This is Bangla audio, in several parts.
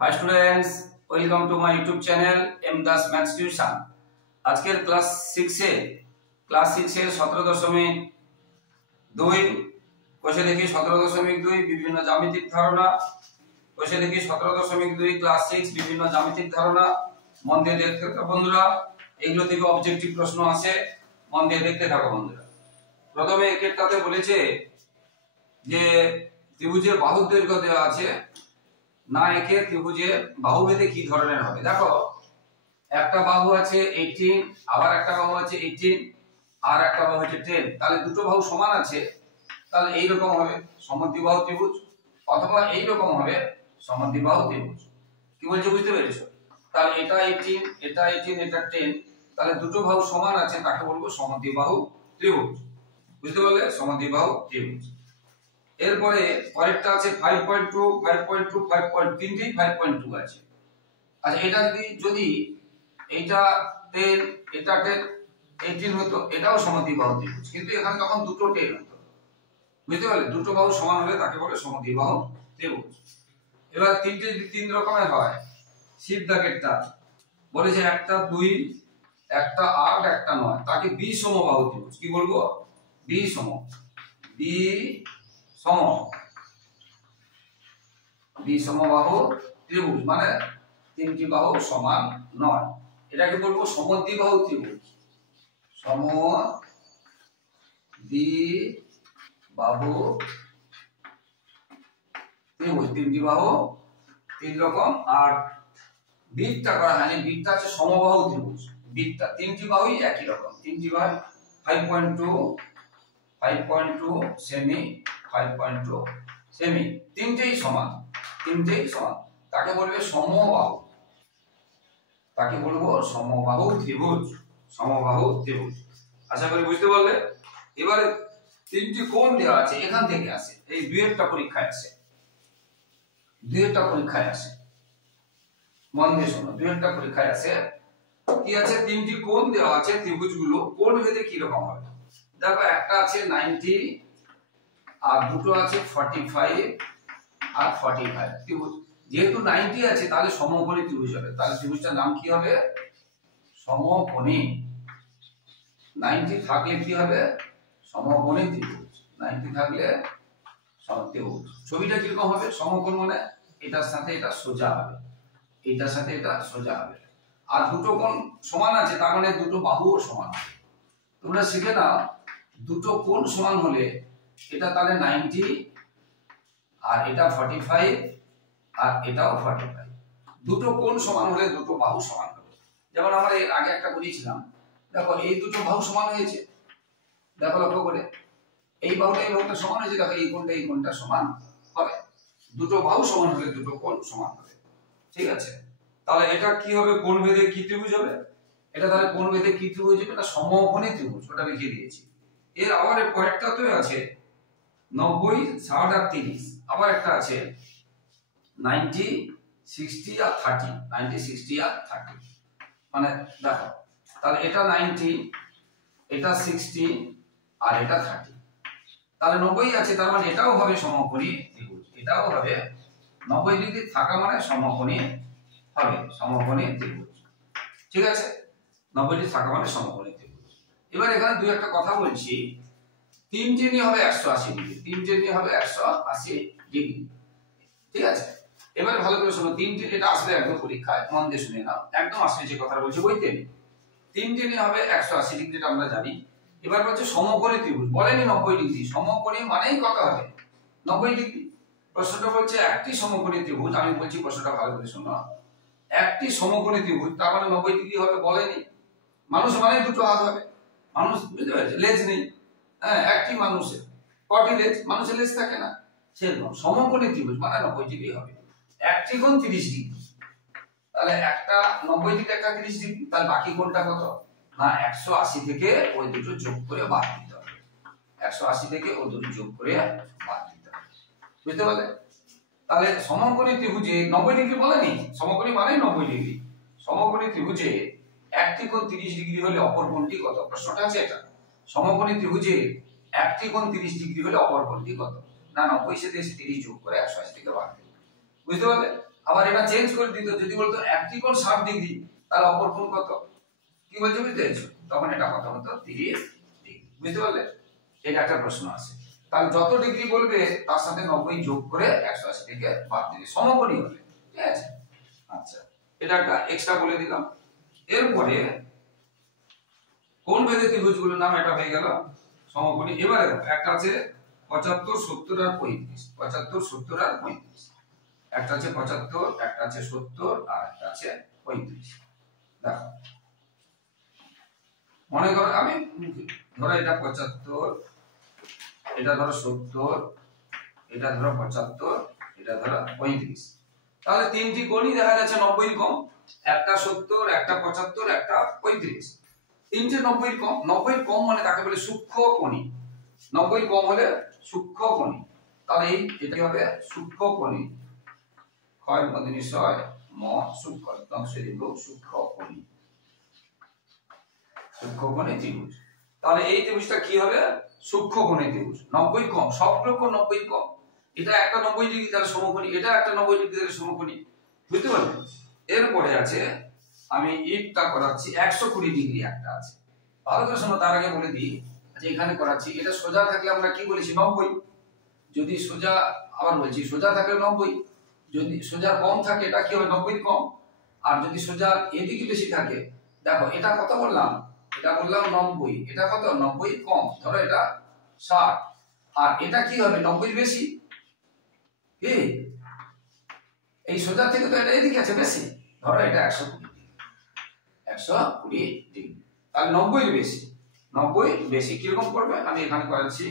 Hi students, welcome to my YouTube channel M Das maths tuition. আজকের ক্লাস 6 এর 17.2 কোষে দেখি 17.2 বিভিন্ন জ্যামিতিক ধারণা। কোষে দেখি 17.2 ক্লাস 6 বিভিন্ন জ্যামিতিক ধারণা। মন দিয়ে দেখতে থাকো বন্ধুরা, এগুলো থেকে অবজেক্টিভ প্রশ্ন আসে, মন দিয়ে দেখতে থাকো বন্ধুরা। প্রথমে একেরটাতে বলেছে যে ত্রিভুজের বাহুর দৈর্ঘ্য দেওয়া আছে, না একে ত্রিভুজের বাহুভেদে কি ধরনের হবে। দেখো একটা বাহু আছে 18, আবার একটা বাহু আছে 18 আর একটা বাহু আছে 10, তাহলে দুটো বাহু সমান আছে, তাহলে এই রকম হবে সমদ্বিবাহু ত্রিভুজ, অথবা এই রকম হবে সমদ্বিবাহু ত্রিভুজ। কি বলছো বুঝতে পেরেছো? তাহলে এটা 18 এটা 18 এটা 10, তাহলে দুটো বাহু সমান আছে, তাকে বলবো সমদ্বিবাহু ত্রিভুজ। বুঝতে পারলে? সমদ্বিবাহু ত্রিভুজ। এরপরে পরেরটা আছে 5.2 5.2 5.3 5.2 আছে। আচ্ছা, এটা যদি এইটা 10 এটা 10 18 হতো, এটাও সমদ্বিবাহু ত্রিভুজ, কিন্তু এখানে তখন দুটো 10 হতো। বুঝতে পারলে? দুটো বাহু সমান হলে তাকে বলে সমদ্বিবাহু ত্রিভুজ। এবার তিন রকমের হয়। শিব দাগেরটা বলেছে একটা 2 একটা 8 একটা 9, তাকে বিষমবাহু ত্রিভুজ। কি বলবো? বিষমবাহু ত্রিভুজ, মানে তিনটি বাহু সমান নয়, এটাকে বলবো সমদ্বিবাহু ত্রিভুজ। সমদ্বিবাহু ত্রিভুজ, তিনটি বাহু তিন রকম। আর বৃত্তটা করা হয়নি, বৃত্তটা আছে সমবাহু ত্রিভুজ। বৃত্তটা তিনটি বাহুই একই রকম, তিনটি বাহু 5.2 সেমি 5.2 সেমি, তিনটেই সমান, তাকে বলবে সমবাহু, তাকে বলবো সমবাহু ত্রিভুজ। আশা করি বুঝতে পারলে। এবারে তিনটি কোণ দেওয়া আছে, এখান থেকে আসে, এই দুইয়েরটা পরীক্ষায় আসে, মন দিয়ে শোনো, দুইয়েরটা পরীক্ষায় আসে। কি আছে? তিনটি কোণ দেওয়া আছে, ত্রিভুজগুলো কোণ ভেদে কি রকম হবে। দেখো একটা আছে 90 আর দুটো আছে 45 আর 45 ত্রিভুজ। যেহেতু 90 আছে তাহলে সমকোণী ত্রিভুজ হবে, তাহলে ত্রিভুজটার নাম কি হবে? সমকোণী। 90 থাকলে কি হবে? সমকোণী ত্রিভুজ। 90 থাকলে ত্রিভুজ। ছবিটা কিরকম হবে? সমকোণ মানে এটার সাথে এটা সোজা হবে, এটার সাথে এটা সোজা হবে। আর দুটো কোণ সমান আছে, তার মানে দুটো বাহুও সমান হবে। তোমরা শিখে নাও, দুটো কোণ সমান হলে এটা তাহলে 90 আর এটা 45 আর এটাও 45। দুটো কোণ সমান হলে দুটো বাহু সমান হবে। যেমন আমরা এর আগে একটা বুঝিয়েছিলাম, দেখো এই দুটো বাহু সমান হয়েছে, দেখো লক্ষ্য করে, এই বাহুটা সমান হয়েছে, দেখো এই কোণটা সমান হবে। দুটো বাহু সমান হলে দুটো কোণ সমান হবে। ঠিক আছে, তাহলে এটা কি হবে? কোণ ভেদে কি ত্রিভুজ হবে? এটা তাহলে কোণ ভেদে কি ত্রিভুজ হবে? এটা সমকোণী ত্রিভুজ, ওটা লিখে দিয়েছি। এর আবার পরেরটা তো আছে 90 60 আর 30, আবার একটা আছে 90 60 আর 30, 90 60 আর 30, মানে দেখো তাহলে এটা 90 এটা 60 আর এটা 30, তাহলে 90 আছে, তার মানে এটাও হবে সমকোণী ত্রিভুজ, এটাও হবে 90 ডিগ্রি থাকা মানে সমকোণী হবে, সমকোণী ত্রিভুজ। ঠিক আছে, 90 ডিগ্রি থাকা মানে সমকোণী ত্রিভুজ। এবার এখানে দুই একটা কথা বলছি, তিনটে নিয়ে হবে 180 ডিগ্রি, তিনটে নিয়ে হবে 180 ডিগ্রি। ঠিক আছে, এবারে ভালো করে শোনো, তিনটে এটা আসলে একদম পরীক্ষায়, মন দিয়ে শুনে নাও, একদম আসলে যে কথা বলছি বইতে নেই। তিনটে নিয়ে হবে 180 ডিগ্রি, এটা আমরা জানি। এবার বলছে সমকোণী ত্রিভুজ, বলেনি 90 ডিগ্রি, সমকোণী মানেই কত হবে? 90 ডিগ্রি। প্রশ্নটা বলছে একটি সমকোণী ত্রিভুজ, আমি বলছি প্রশ্নটা ভালো করে শোনো, একটি সমকোণী ত্রিভুজ তার মানে 90 ডিগ্রি হবে, বলেনি। মানুষ মানে দুটো হাত হবে, মানুষ, বুঝতে পারছো? লেজ নেই, হ্যাঁ, একটি মানুষের কটি লেজ? মানুষের লেজ থাকে না, সেরকম সমকোণী ত্রিভুজ মানে 90 ডিগ্রি হবে। একটি কোণ 30 ডিগ্রি, তাহলে একটা 90 ডিগ্রি একটা 30 ডিগ্রি, তাহলে বাকি কোণটা কত? না 180 থেকে ওই দুটো যোগ করে বাদ দিতে হবে, 180 থেকে ওই দুটো যোগ করে বাদ দিতে হবে। বুঝতে পারলে? তাহলে সমকোণী ত্রিভুজে 90 ডিগ্রি বলেনি, সমকোণী মানে 90 ডিগ্রি। সমকোণী ত্রিভুজে একটি কোণ 30 ডিগ্রি হলে অপর কোণটি কত? প্রশ্নটা আছে এটা। সমকোণী ত্রিভুজে একটি কোণ 30 ডিগ্রি হলে অপর কোণটি কত? না 90 সাথে 30 যোগ করে 180 থেকে বাদ দিতে। বুঝতে পারলে? আবার এটা চেঞ্জ করে দিত, যদি বলতো একটি কোণ 60 ডিগ্রি তাহলে অপর কোণ কত, কি বলছো বুঝতে পেরেছো, তখন এটা কত হতো 30 ডিগ্রি। বুঝতে পারলে, এটা একটা প্রশ্ন আছে। তাহলে যত ডিগ্রি বলবে তার সাথে 90 যোগ করে 180 থেকে বাদ দিলে সমকোণী হবে, ঠিক আছে। আচ্ছা, এটা একটা এক্সট্রা বলে দিলাম। এরপরে কোণ ভেদে ত্রিভুজগুলোর নাম এটা হয়ে গেল সমকোণী। এবারে একটা আছে 75, 70 আর 35, 75, 70 আর 35, একটা আছে 75, একটা আছে 70 আর একটা আছে 35। দেখো মনে করো আমি ধরো এটা 75, এটা ধরো 70, এটা ধরো 75, এটা ধরো 35। তাহলে তিনটি কোণই দেখা যাচ্ছে 90 কম, একটা 70, একটা 75, একটা 35। তিনটে 90 কম, 90 কম মানে তাকে বলে সূক্ষ্মকোণী। 90 কম হলে সূক্ষ্মকোণী। তাহলে এটা কি হবে সূক্ষ্মকোণী, ক্ষয় মধ্যে হয় ম সূক্ষ্ম, ধ্বংসের সূক্ষ্মকোণী, সূক্ষ্মকোণী ত্রিভুজ। তাহলে এই ত্রিভুজটা কি হবে সূক্ষ্মকোণী ত্রিভুজ। 90 কম, সবগুলো 90 কম, এটা একটা 90 ডিগ্রি তাহলে সমকোণী, এটা একটা 90 ডিগ্রি তাহলে সমকোণী। বুঝতে পারলে। এরপরে আছে আমি ইটটা করাচ্ছি 120 ডিগ্রি একটা আছে, ভালো করে শোনো। তার আগে বলে দিই যে এখানে করাচ্ছি, এটা সোজা থাকলে আমরা কি বলেছি 90, যদি সোজা, আবার বলছি সোজা থাকলে 90, যদি সোজা কম থাকে এটা কি হবে 90 কম, আর যদি সোজা এদিকে বেশি থাকে, দেখো এটা কত বললাম, এটা বললাম 90, এটা কত 90 কম, ধরো এটা 60, আর এটা কি হবে 90 বেশি, কি এই সোজা থেকে তো এটা এদিকে আছে বেশি, ধরো এটা 120 ডিগ্রি, তাহলে 90 বেশি, 90 বেশি কিরকম করবে, আমি এখানে করেছি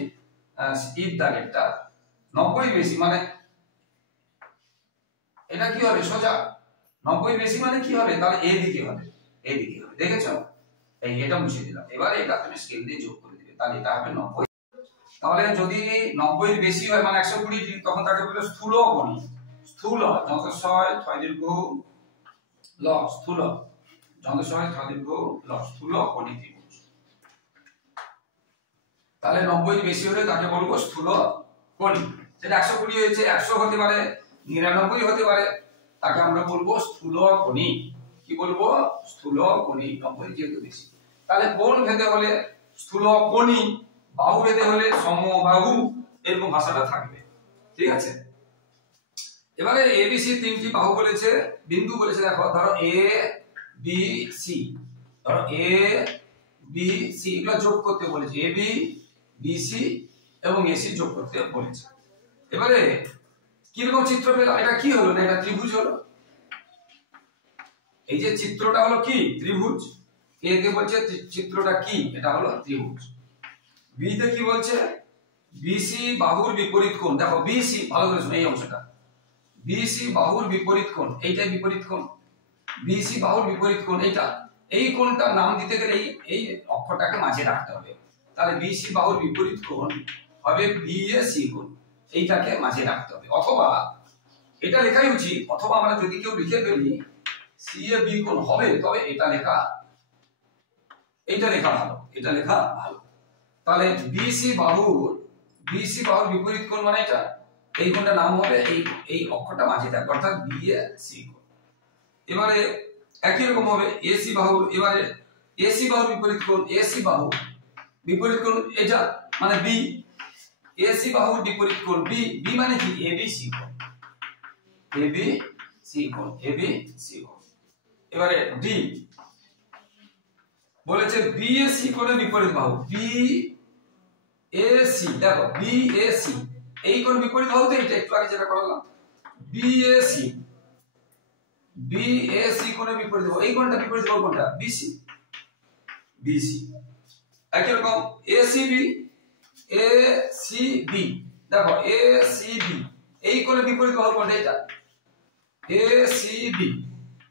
ইট দাগেরটা 90 বেশি মানে এটা কি হবে সোজা, 90 বেশি মানে কি হবে, তাহলে এইদিকে হবে, এইদিকে হবে, দেখেছো, এই এটা মুছে দিলাম। এবারে এটা তুমি স্কেল দিয়ে যোগ করে দিবে, তাহলে এটা হবে 90। তাহলে যদি 90 বেশি হয় মানে 120 ডিগ্রি, তখন তাকে বলে স্থূলকোণী। স্থূল যন্ত্রসহায় থয় দীর্ঘ ল, স্থূল যন্ত্রসহায় থয় দীর্ঘ ল, স্থূলকোণী ত্রিভুজ। তাহলে 90 বেশি হলে তাকে বলবো স্থূলকোণী। সেটা 120 হয়েছে, 100 হতে পারে, 99 হতে পারে, তাকে আমরা বলবো স্থূলকোণী। কি বলবো স্থূলকোণী, 90 যেহেতু বেশি। তাহলে কোণ ভেদে হলে স্থূলকোণী, বাহু ভেদে হলে সমবাহু, এরকম ভাষাটা থাকবে, ঠিক আছে। এবারে এ বি সি তিনটি বাহু বলেছে, বিন্দু বলেছে, দেখো ধরো এ বি সি, ধরো এ বি সি এগুলো যোগ করতে বলেছে, এ বি, বি সি এবং এ সি যোগ করতে বলেছে। এবারে কিরকম চিত্র পেলাম, এটা কি হলো না, এটা ত্রিভুজ হলো। এই যে চিত্রটা হলো কি ত্রিভুজ, এ তে বলছে চিত্রটা কি, এটা হলো ত্রিভুজ। বি তে কি বলছে বিসি বাহুর বিপরীত কোণ, দেখো বিসি ভালো করে শুনো এই অংশটা, বিসি বাহুর বিপরীত কোণ, এইটাই বিপরীত কোণ, বিসি বাহুর বিপরীত কোণ এইটা, এই কোণটার নাম দিতে গেলে এই অক্ষরটাকে মাঝে রাখতে হবে। তাহলে বিসি বাহুর বিপরীত কোণ হবে বিএসি কোণ, এইটাকে মাঝে রাখতে হবে। অথবা এটা লেখাই উচিত, অথবা আমরা যদি কেউ লিখে ফেলি সিএ বি কোণ হবে, তবে এটা লেখা ভালো, এটা লেখা ভালো। তাহলে বিসি বাহুর বিপরীত কোণ মানে এটা, এই কোণটার নাম হবে এই অক্ষরটা মাঝে থাকবে, অর্থাৎ বিএসি কোণ। এবারে একই রকম হবে এসি বাহুর, এবারে এসি বাহুর বিপরীত কোণ, এসি বাহুর বিপরীত কোণ এটা মানে বি, এসি বাহুর বিপরীত কোণ বি, বি মানে কি এবিসি কোণ, এবিসি কোণ, এবিসি কোণ। এবারে ডি বলেছে বিএসি কোণের বিপরীত বাহু, বিএসি, দেখো বিএসি এই কোণ বিপরীত বাহু তো এটা একটু আগে যেটা করলাম, বিএসি, বিএসি কোণের বিপরীত বাহু, এই কোণটা বিপরীত বাহু কোনটা বিসি, বিসি। একই রকম এসিবি, এসিবি, দেখো এসিবি এই কোণের বিপরীত বাহু কোনটা, এটা এসিবি,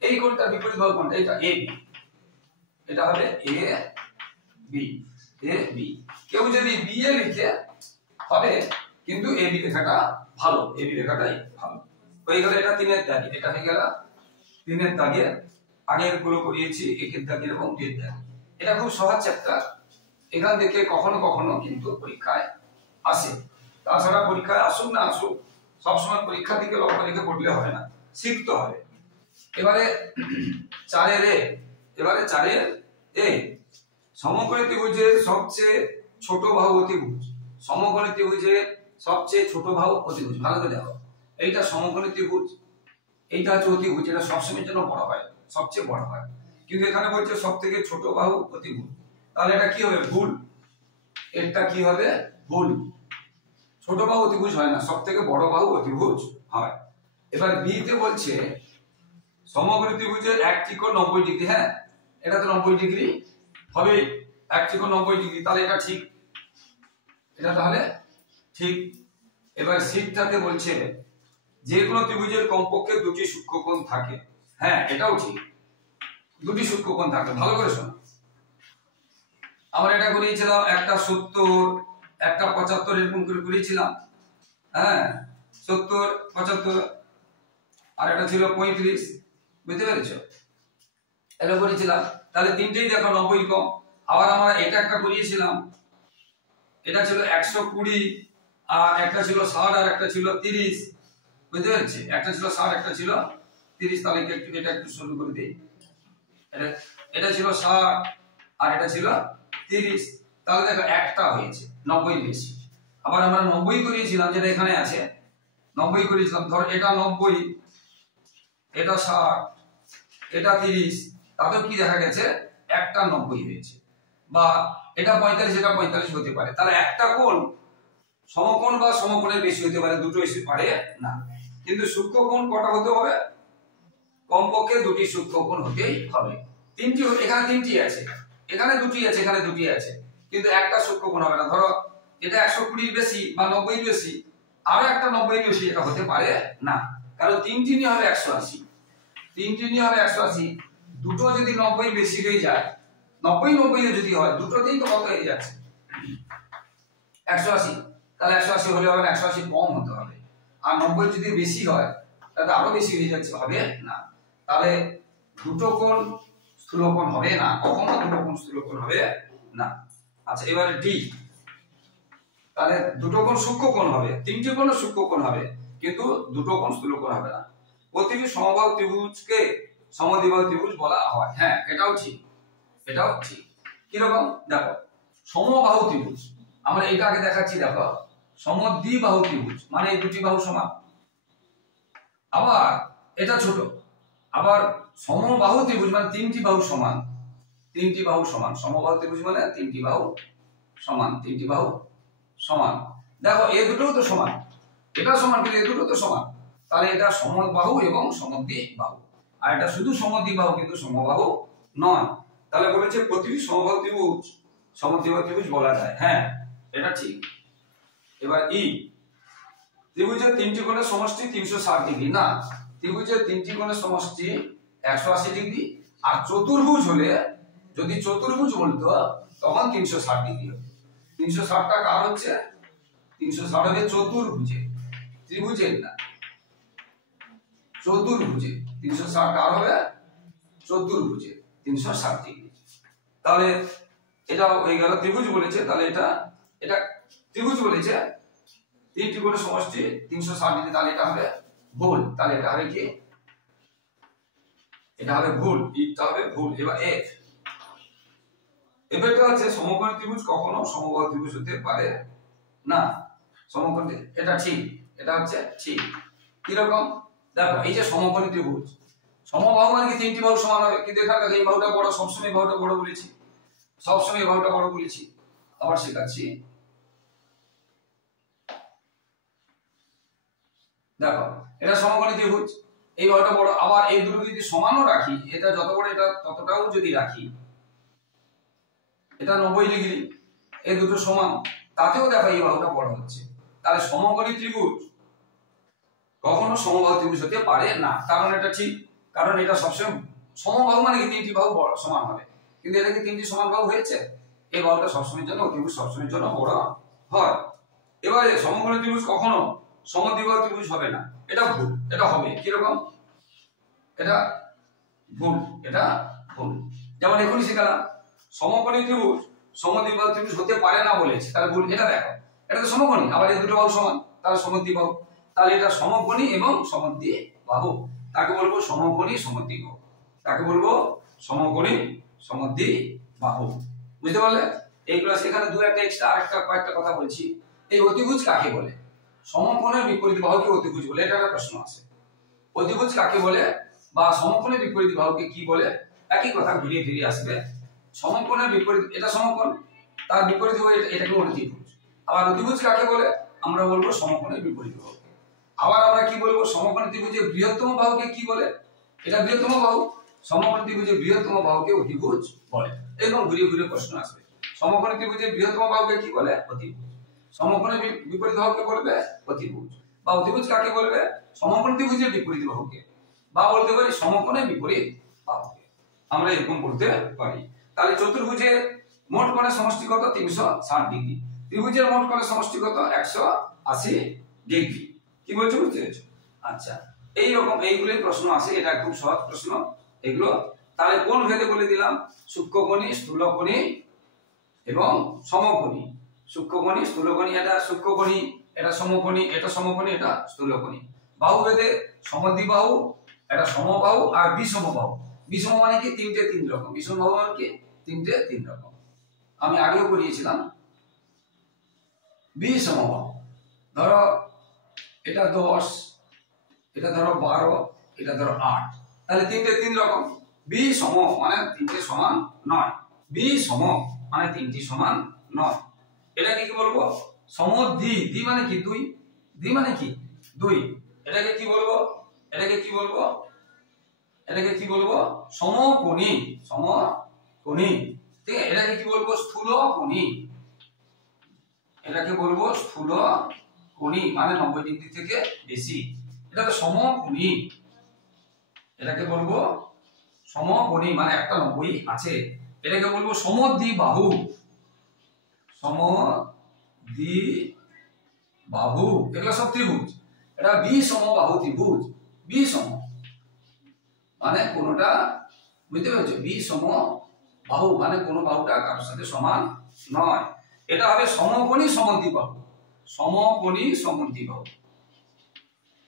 এই কোণটা বিপরীত বাহু কোনটা, এটা এবি, এটা হবে এ বি, এ বি। কেউ যদি বি এ লিখে হবে, কিন্তু এ বি লেখাটা ভালো, এ বি লেখাটাই ভালো। হয়ে গেল এটা 3 এর দাগে, এটা হয়ে গেল 3 এর দাগে। আগের গুলো করিয়েছি 1 এর দাগে এবং 2 এর দাগে। এটা খুব সহজ চ্যাপ্টার, এখান থেকে কখনো কখনো কিন্তু পরীক্ষায় আসে। তাছাড়া পরীক্ষায় আসুক না আসুক, সবসময় পরীক্ষার দিকে লক্ষ্য রেখে পড়লে হবে না, শিখতে হবে। এবারে 4 এর এ সমকোণী ত্রিভুজের সবচেয়ে ছোট বাহু অতিভুজ। সমকোণী ত্রিভুজের সবচেয়ে ছোট বাহু অতিভুজ। ভালো করে দেখো, এইটা সমকোণী ত্রিভুজ, এইটা হচ্ছে অতিভুজ। এটা সবসময়ের জন্য বড় হয়, সবচেয়ে বড় হয়, কিন্তু এখানে বলছে সবথেকে ছোট বাহু অতিভুজ। তাহলে এটা কি হবে? ভুল। এটা কি হবে? ভুল। ছোট বাহু অতিভুজ হয় না, সবথেকে বড় বাহু অতিভুজ হয়। এবার বি তে বলছে সমকোণী ত্রিভুজের এক ত্রিকোণ 90 ডিগ্রি। হ্যাঁ, এটা তো 90 ডিগ্রি হবে, এক ত্রিকোণ 90 ডিগ্রি, তাহলে এটা ঠিক, এটা তাহলে ঠিক। এবার সিটাতে বলছে যে কোনো ত্রিভুজের কমপক্ষে দুটি সূক্ষ্মকোণ থাকে। হ্যাঁ, এটাও ঠিক, দুটি সূক্ষ্মকোণ থাকে। ভালো করে শোনো, আমরা এটা করিয়েছিলাম, একটা 70 একটা 75 এরকম করে করিয়েছিলাম। হ্যাঁ, 70 75 আর এটা ছিল 35, বুঝতে পেরেছো? এটা করেছিলাম। তাহলে তিনটেই দেখো 90 কম। আবার আমরা এটা একটা করিয়েছিলাম, এটা ছিল 120 আর একটা ছিল 60 আর একটা ছিল 30, বুঝতে পেরেছি? একটা ছিল 60 একটা ছিল 30। তাহলে এটা একটু শুরু করে দিই। এটা ছিল 60 আর এটা ছিল 30, তাহলে দেখো একটা হয়েছে 90 বেশি। আবার আমরা 90 করিয়েছিলাম, যেটা এখানে আছে 90 করিয়েছিলাম। ধর এটা 90, এটা 60, এটা 30, তাতেও কি দেখা গেছে? একটা 90 হয়েছে। বা এটা 45, এটা 45 হতে পারে। তাহলে একটা কোণ সমকোণ বা সমকোণের বেশি হতে পারে, দুটো এসে পারে না। কিন্তু সূক্ষ্মকোণ কটা হতে হবে? কমপক্ষে দুটি সূক্ষ্মকোণ হতেই হবে। তিনটি, এখানে তিনটি আছে, এখানে দুটি আছে, এখানে দুটি আছে, কিন্তু একটা সূক্ষ্মকোণ হবে না। ধরো এটা 120 বেশি বা 90 বেশি, আরো একটা 90 বেশি, এটা হতে পারে না। কারণ তিনটি নিয়ে হবে 180, তিনটি নিয়ে হবে 180। দুটো যদি 90 বেশি হয়ে যায়, 90 যদি হয়, দুটোতেই তো কত হয়ে যাচ্ছে? 180। তাহলে 180 হলে হবে না, 180 কম হতে হবে। আর 90 যদি বেশি হয়, তাহলে আরো বেশি হয়ে যাচ্ছে, হবে না। তাহলে দুটো কোণ স্থূলকোণ হবে না, কখনো দুটো কোণ স্থূলকোণ হবে না। আচ্ছা, এবারে ডি। তাহলে দুটো কোণ সূক্ষ্মকোণ হবে, তিনটি কোণ সূক্ষ্মকোণ হবে, কিন্তু দুটো কোণ স্থূলকোণ হবে না। প্রতিটি সমবাহু ত্রিভুজকে সমদ্বিবাহু ত্রিভুজ বলা হয়। হ্যাঁ, এটাও ঠিক, এটাও ঠিক। কিরকম? দেখো, সমবাহু ত্রিভুজ, আমরা এটা আগে দেখাচ্ছি। দেখো, সমদ্বিবাহু ত্রিভুজ মানে এই দুটি বাহু সমান। আবার এটা ছোট। আবার সমবাহু ত্রিভুজ মানে তিনটি বাহু সমান, তিনটি বাহু সমান। সমবাহু ত্রিভুজ মানে তিনটি বাহু সমান, তিনটি বাহু সমান। দেখো, এই দুটোও তো সমান, এটা সমান, কিন্তু এই দুটো তো সমান। তাহলে এটা সমবাহু এবং সমদ্বিবাহু। আর এটা শুধু সমদ্বিবাহু, কিন্তু সমবাহু নয়। তাহলে বলেছে প্রতিটি সমবাহু ত্রিভুজ সমদ্বিবাহু ত্রিভুজ বলা যায়। হ্যাঁ, এটা ঠিক। এবার ই, ত্রিভুজের তিনটি কোণের সমষ্টি 360 ডিগ্রি। না, ত্রিভুজের তিনটি কোণের সমষ্টি 180 ডিগ্রি। আর চতুর্ভুজ হলে, যদি চতুর্ভুজ বলতো, তখন 360 ডিগ্রি হবে। 360টা কার হচ্ছে? 360 হবে চতুর্ভুজে, ত্রিভুজের না, চতুর্ভুজে। 360 কার হবে? চতুর্ভুজে 360 ডিগ্রি। তাহলে এটা হয়ে গেল ত্রিভুজ বলেছে, তাহলে এটা এটা ত্রিভুজ বলেছে তিনটি কোণের সমষ্টি 360 ডিগ্রি, তাহলে এটা হবে ভুল। তাহলে এটা হবে কি? এটা হবে ভুল, এটা হবে ভুল। এবার এফ, এফটা হচ্ছে সমকোণী ত্রিভুজ কখনো সমবাহু ত্রিভুজ হতে পারে না। সমকোণী, এটা ঠিক, এটা হচ্ছে ঠিক। কিরকম? দেখো, এই যে সমকোণী ত্রিভুজ, সমবাহু মানে কি তিনটি বাহু সমান হবে, কিন্তু এখানে দেখো এই বাহুটা বড়, সবসময় বাহুটা বড় বলেছি, সবসময় বাহুটা বড় বলেছি। আবার শেখাচ্ছি, দেখো এটা সমকোণী ত্রিভুজ, এই বাহুটা বড়। আবার এই দুটো যদি সমানও রাখি, এটা যত বড় এটা ততটাও যদি রাখি, এটা 90 ডিগ্রি, এই দুটো সমান, তাতেও দেখো এই বাহুটা বড় হচ্ছে। তাহলে সমকোণী ত্রিভুজ কখনো সমবাহু ত্রিভুজ হতে পারে না। কারণ এটা ঠিক, কারণ এটা সবসময় সমবাহু মানে কি তিনটি বাহু বড় সমান হবে, কিন্তু এটা কি তিনটি সমান বাহু হয়েছে? এই বাহুটা সবসময়ের জন্য, ত্রিভুজ সবসময়ের জন্য বড় হয়। এবারে সমকোণী ত্রিভুজ কখনো সমদ্বিবাহু ত্রিভুজ হবে না, এটা ভুল। এটা হবে কিরকম? এটা ভুল, এটা ভুল। যেমন এখনই শিখালাম, সমকোণী ত্রিভুজ সমদ্বিবাহু ত্রিভুজ হতে পারে না বলেছে, তাহলে ভুল। এটা দেখো, এটা তো সমকোণী, আবার এই দুটো বাহু সমান, তাহলে সমদ্বিবাহু। তাহলে এটা সমকোণী এবং সমদ্বিবাহু। তাকে বলবো সমকোণী সমদ্বিবাহু। তাকে বলবো সমকোণী সমদ্বিবাহু। বুঝতে পারলে? এইগুলো সেখানে দু একটা এক্সট্রা আরেকটা কয়েকটা কথা বলছি। এই অতিভুজ কাকে বলে? সমকোণের বিপরীত বাহুকে অতিভুজ বলে, এটা একটা প্রশ্ন আছে। অতিভুজ কাকে বলে বা সমকোণের বিপরীত বাহুকে কি বলে? একই কথা ঘুরিয়ে ফিরিয়ে আসবে। সমকোণের বিপরীত, এটা সমকোণ, তার বিপরীত হয়ে এটাকে অতিভুজ। আবার অতিভুজ কাকে বলে? আমরা বলবো সমকোণের বিপরীত বাহুকে। আবার আমরা কি বলবো? সমকোণ ত্রিভুজের বৃহত্তম বাহুকে কি বলে? এটা বৃহত্তম বাহু। সমকোণ ত্রিভুজের বৃহত্তম বাহুকে অতিভুজ বলে। এরকম ঘুরিয়ে ঘুরিয়ে প্রশ্ন আসবে। সমকোণ ত্রিভুজের বৃহত্তম বাহুকে কি বলে? অতিভুজ। সমকোণের বিপরীত বাহুকে বলবে অতিভুজ। বা অতিভুজ কাকে বলবে? সমকোণ ত্রিভুজের বিপরীত বাহুকে, বা বলতে পারি সমকোণের বিপরীত বাহুকে। আমরা এরকম বলতে পারি। তাহলে চতুর্ভুজের মোট কোণের সমষ্টি কত? 360 ডিগ্রি। ত্রিভুজের মোট কোণের সমষ্টি কত? 180 ডিগ্রি। কি বলছো? বুঝতে পেরেছো? আচ্ছা, এই রকম এইগুলোই প্রশ্ন আসে। এটা খুব সহজ প্রশ্ন এগুলো। তাহলে কোণ ভেদে বলে দিলাম সূক্ষ্মকোণী, স্থূলকোণী এবং সমকোণী। সূক্ষ্মকোণী, স্থূলকোণী, এটা সূক্ষ্মকোণী, এটা সমকোণী, এটা সমকোণী, এটা স্থূলকোণী। বাহু ভেদে সমদ্বিবাহু, এটা সমবাহু আর বিষমবাহু। বিষম মানে কি? তিনটে তিন রকম। বিষমবাহু মানে কি? তিনটে তিন রকম। আমি আগেও পড়িয়েছিলাম। বিষমবাহু ধরো এটা 10, এটা ধরো 12, এটা ধরো 8, তাহলে তিনটে তিন রকম। বিষম মানে তিনটে সমান নয়। বিষম মানে তিনটি সমান নয়। এটাকে কি বলবো? সমদ্বি। দ্বি মানে কি? দুই। দ্বি মানে কি? দুই। এটাকে কি বলবো? এটাকে কি বলবো? এটাকে কি বলবো? সমকোণী। সমকোণী। ঠিক আছে? এটাকে কি বলবো? স্থূলকোণী। এটাকে বলবো স্থূলকোণী, মানে 90 ডিগ্রি থেকে বেশি। এটা তো সমকোণী। এটাকে বলবো সমকোণী, মানে একটা 90 আছে। এটাকে বলবো সমদ্বিবাহু। সমদ্বিবাহু, এগুলো সব ত্রিভুজ। এটা বিষমবাহু ত্রিভুজ। বিষম মানে কোনটা, বুঝতে পেরেছো? বিষম বাহু মানে কোন বাহুটা কারোর সাথে সমান নয়। এটা হবে সমকোণী সমদ্বিবাহু। সমকোণী সমদ্বিবাহু।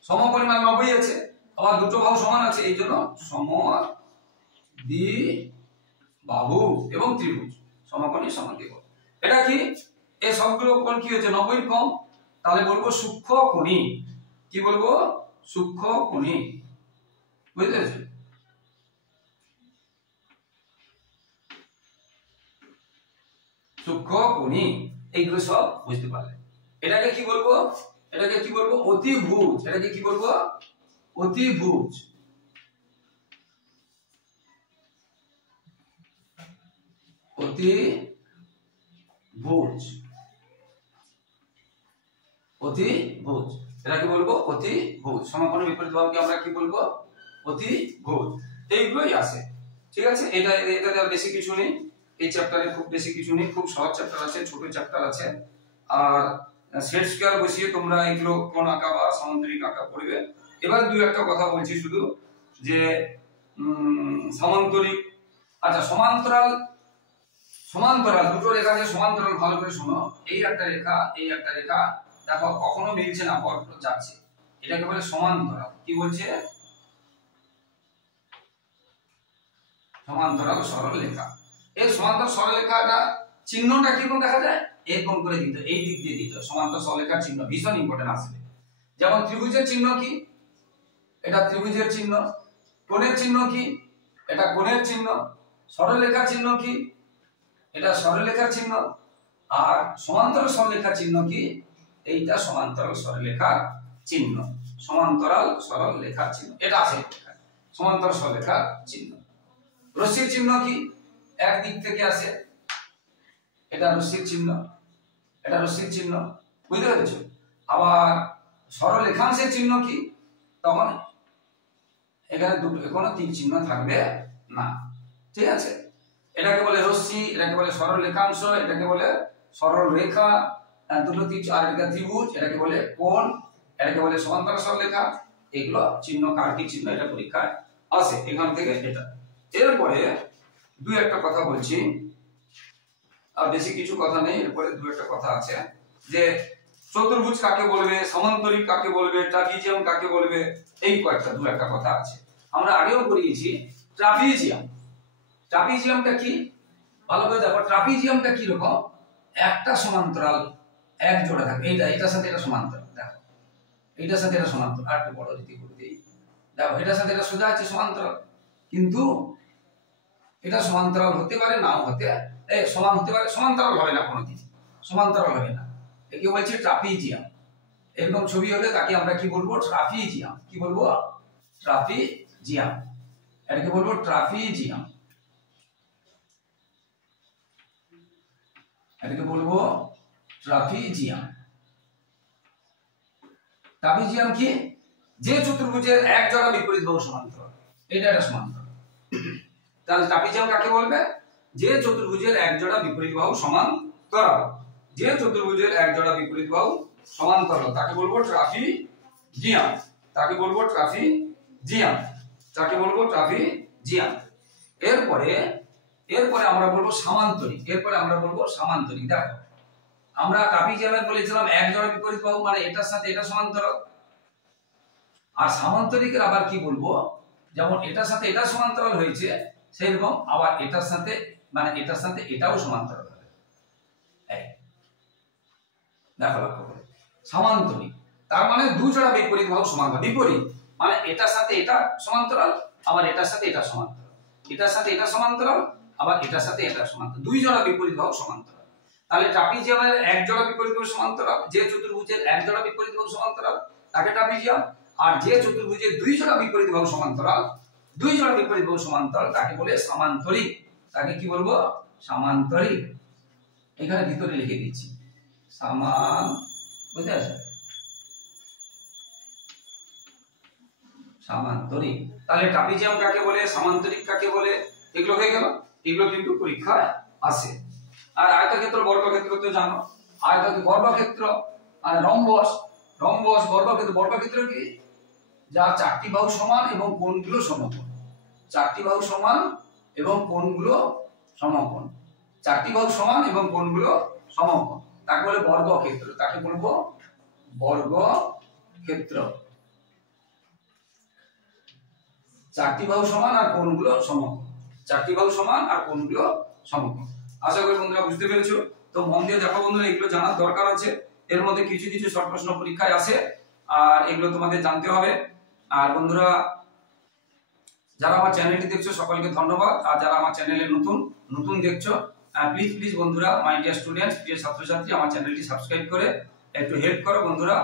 সমকোণী মানে 90 আছে, আবার দুটো বাহু সমান আছে, এই জন্য সমদ্বিবাহু এবং ত্রিভুজ। সমকোণী সমদ্বিবাহু। এটা কি? এই সবগুলো কোণ কি হচ্ছে? 90 কম, তাহলে বলবো সূক্ষ্মকোণী। কি বলবো? সূক্ষ্মকোণী। বুঝতে পেরেছো? সূক্ষ্মকোণী, এইগুলো সব বুঝতে পারলে। এটাকে কি বলবো? এটাকে কি বলবো? অতিভুজ। এটাকে কি বলবো? অতিভুজ। অতিভুজ। অতিভুজ। এটাকে বলবো অতিভুজ। সমকোণের বিপরীত বাহুকে আমরা কি বলবো? অতিভুজ। এইগুলোই আছে। ঠিক আছে? এটাতে আর বেশি কিছু নেই। এই চ্যাপ্টারে খুব বেশি কিছু নেই, খুব সহজ চ্যাপ্টার আছে, ছোট চ্যাপ্টার আছে। আর সেট স্কয়ার বসিয়ে তোমরা এগুলো কোণ আঁকা বা সামান্তরিক আঁকা পড়বে। এবার দুই একটা কথা বলছি শুধু, যে সমান্তরিক, আচ্ছা সমান্তরাল, সমান্তরাল দুটো রেখা যে সমান্তরাল, ভালো করে শোনো। এই একটা রেখা, এই একটা রেখা, দেখো কখনো মিলছে না, পরপর যাচ্ছে, এটাকে বলে সমান্তরাল। কি বলছে? সমান্তরাল সরল রেখা। এই সমান্তরাল সরল রেখাটা চিহ্নটা কিরকম দেখা যায়? এরকম করে দিতে, এই দিক দিয়ে দিতে। সমান্তরাল সরল রেখার চিহ্ন ভীষণ ইম্পর্টেন্ট আসবে। যেমন ত্রিভুজের চিহ্ন কি? এটা ত্রিভুজের চিহ্ন। কোণের চিহ্ন কি? এটা কোণের চিহ্ন। সরল রেখার চিহ্ন কি? এটা সরল রেখার চিহ্ন। আর সমান্তরাল সরলরেখার চিহ্ন কি? এইটা সমান্তরাল সরলরেখার চিহ্ন। সমান্তরাল সরলরেখার চিহ্ন এটা আছে, সমান্তরাল সরলরেখার চিহ্ন। রশ্মির চিহ্ন কি? এক দিক থেকে আসে, এটা রশ্মির চিহ্ন, এটা রশ্মির চিহ্ন। বুঝতে পেরেছো? আবার সরলরেখাংশের চিহ্ন কি? তখন এখানে দুটো, কোনো তীর চিহ্ন থাকবে না। ঠিক আছে? এটাকে বলে রশ্মি, এটাকে বলে সরলরেখাংশ, এটাকে বলে সরল রেখা, দুটো তীর, আর এটা ত্রিভুজ, এটাকে বলে কোণ, এটাকে বলে সমান্তরাল সরলরেখা। এগুলো চিহ্ন কার কি চিহ্ন, এটা পরীক্ষায় আসে এখান থেকে। এটা এরপরে দুই একটা কথা বলছি, আর বেশি কিছু কথা নেই। এরপরে দুই একটা কথা আছে, যে চতুর্ভুজ কাকে বলবে, সমান্তরিক কাকে বলবে, ট্রাপিজিয়াম কাকে বলবে, এই কয়েকটা দু একটা কথা আছে। আমরা আগেও পড়িয়েছি ট্রাপিজিয়াম। ট্রাপিজিয়ামটা কি ভালো করে দেখো। ট্রাপিজিয়ামটা কি রকম, একটা সমান্তরাল এক জোড়া থাকে, এটার সাথে এটা সমান্তরাল। দেখো এটার সাথে এটা সমান্তরাল, আর একটু বড় যদি করে দিই, দেখো এটার সাথে এটা সোজা আছে সমান্তরাল, কিন্তু এটা সমান্তরাল হতে পারে নাও হতে সমান হতে পারে, সমান্তরাল হবে না কোনোদিন, সমান্তরাল হবে না। একে বলছে ট্রাপিজিয়াম। এরকম ছবি হলে তাকে আমরা কি বলবো, ট্রাপিজিয়াম। কি বলবো, ট্রাপিজিয়াম। এটাকে বলবো ট্রাপিজিয়াম, এটাকে বলবো ট্রাপিজিয়াম। ট্রাপিজিয়াম কি, যে চতুর্ভুজের এক জোড়া বিপরীত বাহু সমান্তরাল, এটা একটা সমান্তরাল। তাহলে ট্রাপিজিয়াম কাকে বলবে, যে চতুর্ভুজের এক জোড়া বিপরীত বাহু সমান্তরাল, যে চতুর্ভুজের এক জোড়া বিপরীত বাহু সমান্তরাল তাকে বলবো ট্রাপিজিয়াম, তাকে বলবো ট্রাপিজিয়াম, তাকে বলবো ট্রাপিজিয়াম। এরপরে আমরা বলবো সামান্তরিক, এরপরে আমরা বলবো সামান্তরিক। দেখো আমরা ট্রাপিজিয়ামের বলেছিলাম এক জোড়া বিপরীত বাহু, মানে এটার সাথে এটা সমান্তরাল। আর সামান্তরিকের আবার কি বলবো, যেমন এটার সাথে এটা সমান্তরাল হয়েছে সেরকম আবার এটার সাথে, মানে এটার সাথে এটাও সমান্তরাল হবে। দেখো লক্ষ্য করে, সামান্তরিক তার মানে দু জোড়া বিপরীত বাহু সমান্তরাল। বিপরীত মানে এটার সাথে এটা সমান্তরাল, আবার এটার সাথে এটা সমান্তরাল, এটার সাথে এটা সমান্তরাল, আবার এটার সাথে এটা সমান্তরাল, দুই জোড়া বিপরীত বাহু সমান্তরাল। তাহলে ট্রাপিজিয়ামের এক জোড়া বিপরীত বাহু সমান্তরাল, যে চতুর্ভুজের এক জোড়া বিপরীত বাহু সমান্তরাল তাকে ট্রাপিজিয়াম। আর যে চতুর্ভুজের দুই জোড়া বিপরীত বাহু সমান্তরাল, দুই জোড়া বিপরীত বাহু সমান্তরাল তাকে বলে সামান্তরিক, তাকে কি বলবো, সামান্তরিক। এখানে ভিতরে লিখে দিচ্ছি সমান, বুঝতে আছে, সামান্তরিক। তাহলে ট্রাপিজিয়াম কাকে বলে, সামান্তরিক কাকে বলে, এগুলো হয়ে গেল। এগুলো কিন্তু পরীক্ষায় আসে। আর আয়তক্ষেত্র বর্গক্ষেত্র তো জানো, আয়তক্ষেত্র বর্গক্ষেত্র আর রম্বস, রম্বস বর্গক্ষেত্র। বর্গক্ষেত্র কি, যার চারটি বাহু সমান এবং কোণগুলো সমকোণ, চারটি বাহু সমান এবং কোণগুলো সমকোণ, চারটি বাহু সমান এবং কোণগুলো সমকোণ তাকে বলে বর্গক্ষেত্র, তাকে বলবো বর্গক্ষেত্র। চারটি বাহু সমান আর কোণগুলো সমকোণ, চারটি বাহু সমান আর কোণগুলো সমকোণ। আশা করি বন্ধুরা বুঝতে পেরেছো। তো মন দিয়ে দেখো বন্ধুরা, এগুলো জানার দরকার আছে। এর মধ্যে কিছু কিছু শর্ট প্রশ্ন পরীক্ষায় আসে, আর এগুলো তোমাদের জানতে হবে। আর বন্ধুরা যারা আমার চ্যানেলটি দেখছো সকলকে ধন্যবাদ। আর যারা আমার চ্যানেলে নতুন দেখছো, প্লিজ বন্ধুরা, মাই ডিয়ার স্টুডেন্টস, প্রিয় ছাত্রছাত্রী, আমার চ্যানেলটি সাবস্ক্রাইব করে একটু হেল্প করো বন্ধুরা,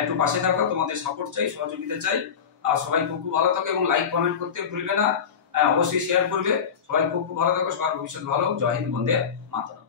একটু পাশে থাকো। তোমাদের সাপোর্ট চাই, সহযোগিতা চাই। আর সবাই খুব ভালো থাকো এবং লাইক কমেন্ট করতে ভুলবে না, অবশ্যই শেয়ার করবে। সবাই খুব ভালো থাকো, সবার ভবিষ্যৎ ভালো। জয় হিন্দ, বন্দে মাতরম।